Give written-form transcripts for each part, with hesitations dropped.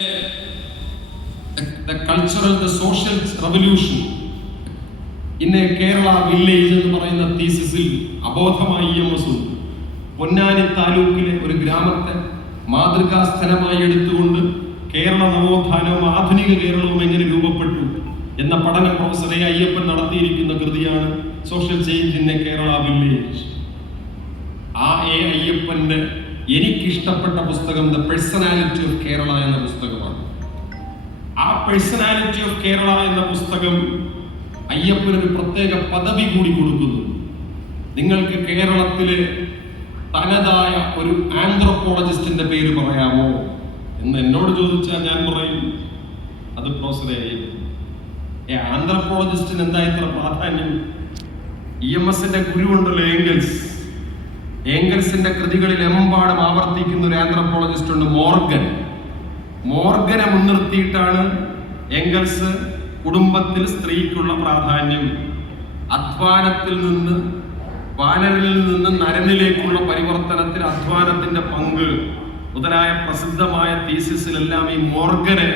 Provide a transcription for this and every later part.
the cultural, the social revolution in a Kerala village എന്ന് പറയുന്ന തീസിസിൽ അബോധമായി EMS Ponnani താലൂക്കിലെ ഒരു ഗ്രാമത്തെ മാതൃകാസ്ഥലമായി എടുത്തുകൊണ്ട് കേരള നവോത്ഥാനവും ആധുനിക കേരളവും എങ്ങനെ രൂപപ്പെട്ടു എന്ന പഠനം പ്രൊഫസർ എ അയ്യപ്പൻ നടത്തിയിരിക്കുന്ന കൃതിയാണ് social change in A Kerala village. ആ എ അയ്യപ്പന്റെ എനിക്കിഷ്ടപ്പെട്ട പുസ്തകം ദ പേഴ്സണാലിറ്റി ഓഫ് കേരള എന്ന പുസ്തകമാണ്. ആ പേഴ്സണാലിറ്റി ഓഫ് കേരള എന്ന പുസ്തകം അയ്യപ്പനൊരു പ്രത്യേക പദവി കൂടി കൊടുക്കുന്നു. നിങ്ങൾക്ക് കേരളത്തിലെ തനതായ ഒരു ആന്ത്രോപോളജിസ്റ്റിന്റെ പേര് പറയാമോ എന്ന് എന്നോട് ചോദിച്ചാൽ ഞാൻ പറയും അത് പ്രൊഫസർ അയ്യപ്പൻ. ആന്ത്രോപോളജിസ്റ്റിന് എന്താ ഇത്ര പ്രാധാന്യം? EMSന്റെ ഗുരുവുണ്ടല്ലോ ഏംഗൽസിന്റെ കൃതികളിൽ എമ്പാടും ആവർത്തിക്കുന്ന ഒരു ആന്ത്രോപോളജിസ്റ്റ് ഉണ്ട്, മോർഗനെ മുൻനിർത്തിയിട്ടാണ് ഏംഗൽസ് കുടുംബത്തിൽ സ്ത്രീക്കുള്ള പ്രാധാന്യം, അധ്വാനത്തിൽ നിന്ന് വാനരിൽ നിന്ന് നരനിലേക്കുള്ള പരിവർത്തനത്തിൽ അധ്വാനത്തിന്റെ പങ്ക് മുതലായ പ്രസിദ്ധമായ തീസിസിലെല്ലാം ഈ മോർഗനെ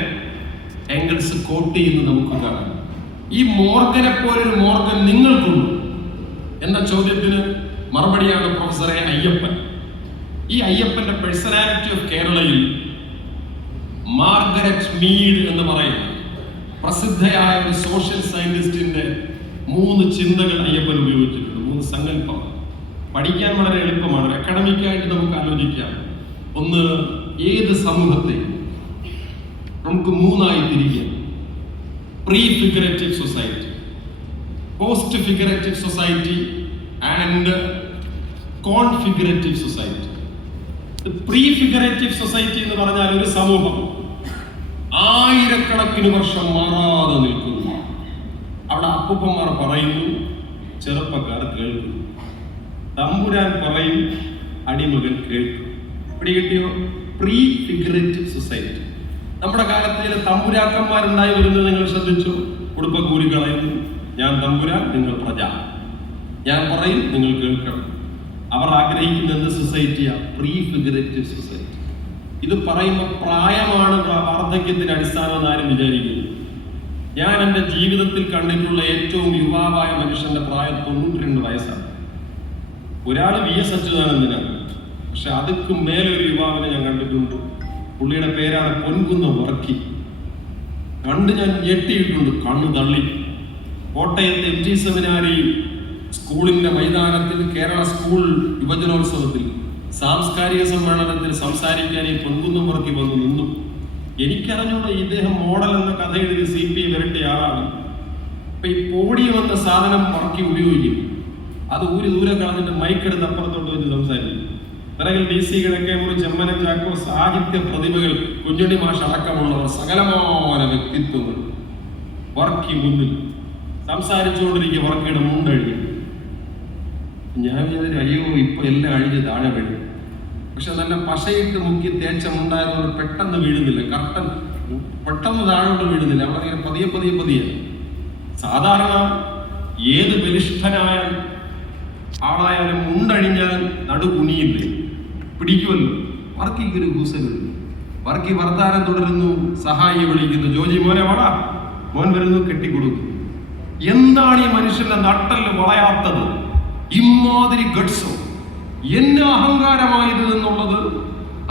ഏംഗൽസ് കോട്ട് ചെയ്യുന്നു നമുക്ക് കാണാം. ഈ മോർഗനെ പോലൊരു മോർഗൻ നിങ്ങൾക്കുള്ളൂ എന്ന ചോദ്യത്തിന് മറുപടിയാണ് പ്രൊഫസർ എ അയ്യപ്പൻ. ഈ അയ്യപ്പന്റെ പേഴ്സണാലിറ്റി ഓഫ് കേരളയിൽ മാർഗരറ്റ് മീഡ് എന്ന് പറയുന്ന പ്രസിദ്ധയായ ഒരു സോഷ്യൽ സയന്റിസ്റ്റിന്റെ 3 ചിന്തകൾ അയ്യപ്പൻ ഉപയോഗിച്ചിട്ടുണ്ട്, 3 സങ്കല്പം. പഠിക്കാൻ വളരെ എളുപ്പമാണ്, അക്കാഡമിക്കായിട്ട് നമുക്ക് ആലോചിക്കാം. ഒന്ന്, ഏത് സമൂഹത്തെ നമുക്ക് 3ആയി തിരിക്കാം: pre figurative society, post figurative society and configurative society. Pre figurative society എന്ന് പറഞ്ഞാൽ ഒരു സമൂഹം ആയിരക്കണക്കിന് വർഷം മാറാതെ നിൽക്കുന്നു. അവിടെ അപ്പൂപ്പന്മാർ പറയുന്നു, ചെറുപ്പക്കാർ കേൾക്കുന്നു, തമ്പുരാൻ പറയും, അടിമകൾ കേൾക്കും. പിടികിട്ടിയോ? Pre figurative society. നമ്മുടെ കാലത്ത് ചില തമ്പുരാക്കന്മാരുണ്ടായി വരുന്നത് നിങ്ങൾ ശ്രദ്ധിച്ചു. കുടുംബ കൂലി കളയുന്നു, ഞാൻ തമ്പുരാൻ, നിങ്ങൾ പ്രജ, ഞാൻ പറയും, നിങ്ങൾ കേൾക്കണം. അവർ ആഗ്രഹിക്കുന്ന എന്ത് സൊസൈറ്റിയാ? Pre figurative society. ഇത് പറയുമ്പോൾ പ്രായമാണ് വാർദ്ധക്യത്തിന്റെ അടിസ്ഥാനം ആരും വിചാരിക്കുന്നു. ഞാൻ എൻ്റെ ജീവിതത്തിൽ കണ്ടിട്ടുള്ള ഏറ്റവും യുവാവായ മനുഷ്യന്റെ പ്രായം 92 വയസ്സാണ്. ഒരാൾ VS അച്യുതാനന്ദനാണ്, പക്ഷെ അതിക്കും മേലെ ഒരു യുവാവിനെ ഞാൻ കണ്ടിട്ടുണ്ട്. പുള്ളിയുടെ പേരാണ് പൊൻകുന്നം വർക്കി. കണ്ട് ഞാൻ ഞെട്ടിയിട്ടുണ്ട്, കണ്ണു തള്ളി. കോട്ടയത്തെ MG സെമിനാരി സ്കൂളിന്റെ മൈതാനത്തിൽ കേരള സ്കൂൾ യുവജനോത്സവത്തിൽ സാംസ്കാരിക സമ്മേളനത്തിൽ സംസാരിക്കാൻ ഈ പൊൻകുന്നം വർക്കി വന്നു നിന്നു. എനിക്കറിഞ്ഞൂടെ ഇദ്ദേഹം മോഡൽ എന്ന കഥ എഴുതി CPI വരട്ടിയ ആളാണ്. അപ്പൊ ഈ പോഡിയം എന്ന സാധനം വർക്കി ഉപയോഗിക്കും. അത് ദൂരെ കളഞ്ഞിട്ട് മൈക്കെടുത്ത് അപ്പുറത്തോട്ട് വെച്ച് സംസാരിക്കും. പിറകിൽ DC കിഴക്കേമുറി, ചെമ്മനം ചാക്കോ, സാഹിത്യ പ്രതിഭകൾ, കുഞ്ഞുണ്ണി മാഷ് അടക്കമുള്ളവർ, സകലമായ വ്യക്തിത്വങ്ങൾ വർക്കി മുന്നിൽ സംസാരിച്ചുകൊണ്ടിരിക്കുക. വർക്കിയുടെ മുണ്ടഴിഞ്ഞു. ഞാൻ അയ്യോ ഇപ്പൊ എല്ലാം അഴിഞ്ഞ് താഴെ വീഴും. പക്ഷെ നല്ല പശയിട്ട് മുക്കി തേച്ച മുണ്ടായതുകൊണ്ട് പെട്ടെന്ന് വീഴുന്നില്ല. കർട്ടൻ പെട്ടെന്ന് താഴോട്ട് വീഴുന്നില്ല. അവിടെ ഇങ്ങനെ പതിയെ. സാധാരണ ഏത് ബലിഷ്ഠനായ ആളായാലും മുണ്ടഴിഞ്ഞാൽ നടുകുനിയില്ലേ, പിടിക്കുമല്ലോ. വർക്കിക്കൊരു കൂസല്. വർക്കി വർത്താനം തുടരുന്നു, സഹായി വിളിക്കുന്നു, ജോജി മോനെ വാടാ. മോൻ വരുന്നു, കെട്ടിക്കൊടുക്കും. എന്താണ് ഈ മനുഷ്യന്റെ നട്ടല് വളയാത്തത്? ഇമാതിരി ഗഡ്സോ, എന്നെ അഹങ്കാരമായത് എന്നുള്ളത്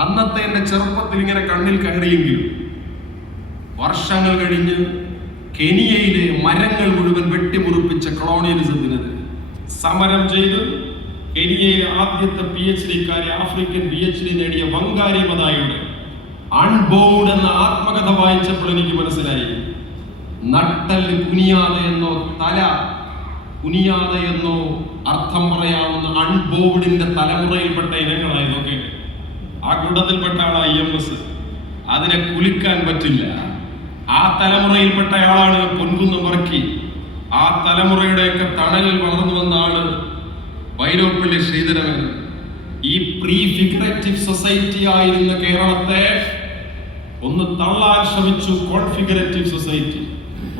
അന്നത്തെ എന്റെ ചെറുപ്പത്തിൽ ഇങ്ങനെ കണ്ണിൽ കയറിയെങ്കിലും വർഷങ്ങൾ കഴിഞ്ഞ് കെനിയയിലെ മരങ്ങൾ മുഴുവൻ വെട്ടിമുറിപ്പിച്ച കൊളോണിയലിസത്തിനെതിരെ സമരം ചെയ്ത് കെനിയയിലെ ആദ്യത്തെ PhD-കാരി ആഫ്രിക്കൻ PhD നേടിയ വങ്കാരി മതായുടെ അൺബോർഡ് എന്ന ആത്മകഥ വായിച്ചപ്പോൾ എനിക്ക് മനസ്സിലായി, നട്ടല് കുനിയാതെ എന്നോ തല കുനിയാതെ എന്നോ അർത്ഥം പറയാവുന്ന അൺബോർഡിന്റെ തലമുറയിൽപ്പെട്ട ഇനങ്ങളായതൊക്കെ. ആ കൂട്ടത്തിൽപ്പെട്ട ആളാണ് EMS. അതിനെ കുലിക്കാൻ പറ്റില്ല. ആ തലമുറയിൽപ്പെട്ട ആളാണ് പൊൻകുന്നം വർക്കി. ആ തലമുറയുടെയൊക്കെ തണലിൽ വളർന്നു വന്ന ആള് വൈലോപ്പള്ളി ശ്രീധരൻ. ഈ പ്രീ ഫിഗറേറ്റീവ് സൊസൈറ്റി ആയിരുന്ന കേരളത്തെ ഒന്ന് തള്ളാൻ ശ്രമിച്ചു കോൺഫിഗറേറ്റീവ് സൊസൈറ്റി.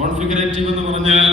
കോൺഫിഗറേറ്റീവ് എന്ന് പറഞ്ഞാൽ